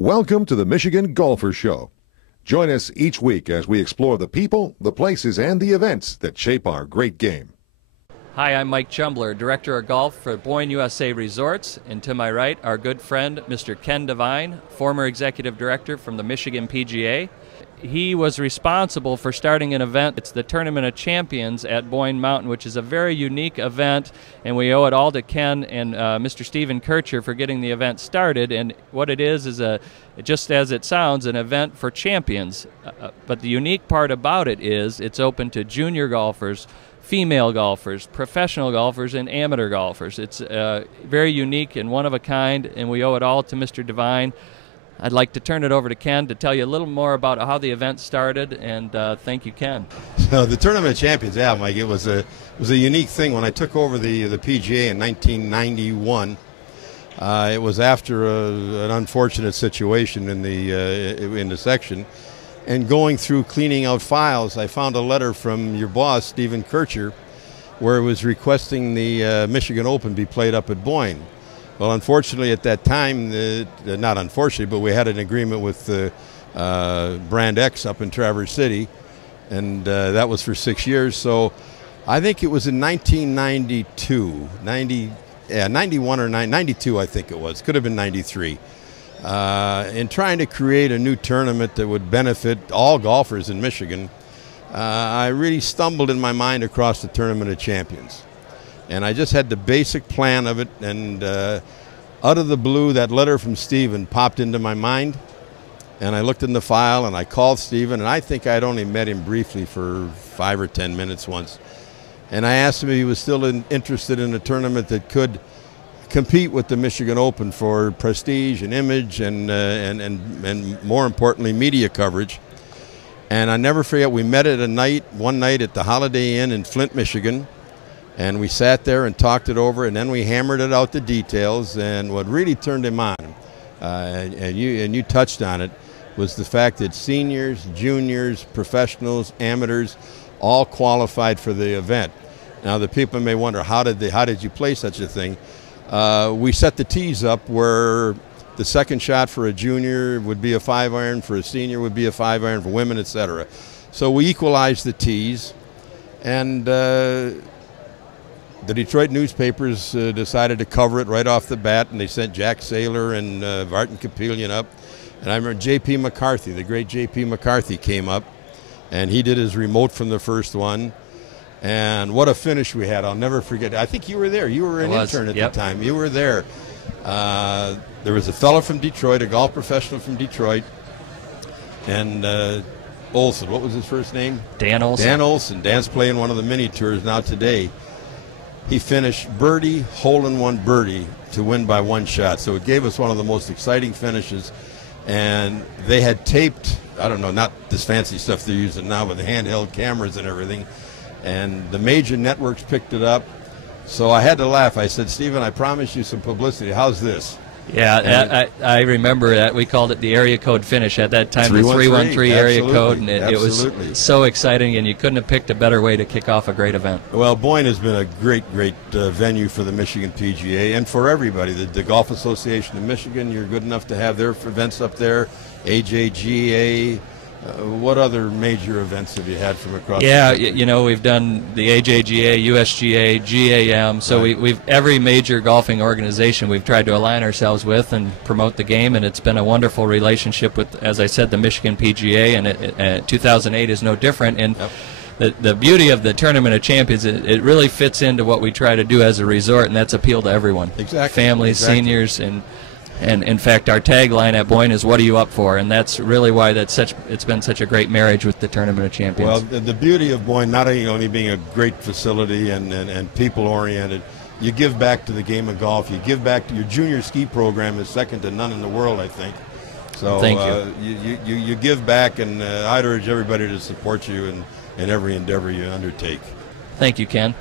Welcome to the Michigan Golfer Show. Join us each week as we explore the people, the places, and the events that shape our great game. Hi, I'm Mike Chumbler, Director of Golf for Boyne USA Resorts, and to my right, our good friend, Mr. Ken Devine, former Executive Director from the Michigan PGA. He was responsible for starting an event. It's the Tournament of Champions at Boyne Mountain, which is a very unique event, and we owe it all to Ken and Mr. Stephen Kircher for getting the event started. And what it is just as it sounds, an event for champions. But the unique part about it is it's open to junior golfers, female golfers, professional golfers, and amateur golfers. It's very unique and one of a kind, and we owe it all to Mr. Devine. I'd like to turn it over to Ken to tell you a little more about how the event started, and thank you, Ken. So the Tournament of Champions, yeah, Mike, it was a unique thing. When I took over the PGA in 1991, it was after an unfortunate situation in the section, and going through cleaning out files, I found a letter from your boss, Stephen Kircher, where it was requesting the Michigan Open be played up at Boyne. Well, unfortunately, at that time, not unfortunately, but we had an agreement with Brand X up in Traverse City, and that was for 6 years. So I think it was in 1992, 91 or 92, I think it was. Could have been 93. In trying to create a new tournament that would benefit all golfers in Michigan, I really stumbled in my mind across the Tournament of Champions. And I just had the basic plan of it, and out of the blue, that letter from Stephen popped into my mind, and I looked in the file, and I called Stephen, and I think I'd only met him briefly for 5 or 10 minutes once. And I asked him if he was still interested in a tournament that could compete with the Michigan Open for prestige and image and more importantly, media coverage. And I never forget, we met one night at the Holiday Inn in Flint, Michigan. And we sat there and talked it over, and then we hammered it out, the details. And what really turned him on, and you touched on it, was the fact that seniors, juniors, professionals, amateurs, all qualified for the event. Now, the people may wonder, how did you play such a thing? We set the tees up where the second shot for a junior would be a 5-iron, for a senior would be a 5-iron, for women, etc. So we equalized the tees, and the Detroit newspapers decided to cover it right off the bat, and they sent Jack Saylor and Vartan Kapelian up. And I remember J.P. McCarthy, the great J.P. McCarthy, came up, and he did his remote from the first one. And what a finish we had. I'll never forget. I think you were there. You were an intern at the time. You were there. There was a fellow from Detroit, a golf professional from Detroit, and Olson. What was his first name? Dan Olson. Dan Olson. Dan's playing one of the mini tours now today. He finished birdie, hole-in-one birdie to win by 1 shot. So it gave us one of the most exciting finishes. And they had taped, I don't know, not this fancy stuff they're using now, but the handheld cameras and everything. And the major networks picked it up. So I had to laugh. I said, Stephen, I promised you some publicity. How's this? Yeah, I remember that. We called it the area code finish at that time, the 313 area code, and it was so exciting, and you couldn't have picked a better way to kick off a great event. Well, Boyne has been a great venue for the Michigan PGA and for everybody. The Golf Association of Michigan, you're good enough to have their events up there, AJGA. What other major events have you had from across the country? You know, we've done the AJGA, USGA, GAM, so right. we've every major golfing organization we've tried to align ourselves with and promote the game, and it's been a wonderful relationship with, as I said, the Michigan PGA, and 2008 is no different. And the beauty of the Tournament of Champions, it really fits into what we try to do as a resort, and that's appeal to everyone. Exactly. Families, seniors, and in fact, our tagline at Boyne is "What are you up for?" And that's really why it's been such a great marriage with the Tournament of Champions. Well, the beauty of Boyne, not only being a great facility and people-oriented, you give back to the game of golf. You give back to your junior ski program is second to none in the world, I think. So thank you. You give back, and I'd urge everybody to support you in every endeavor you undertake. Thank you, Ken.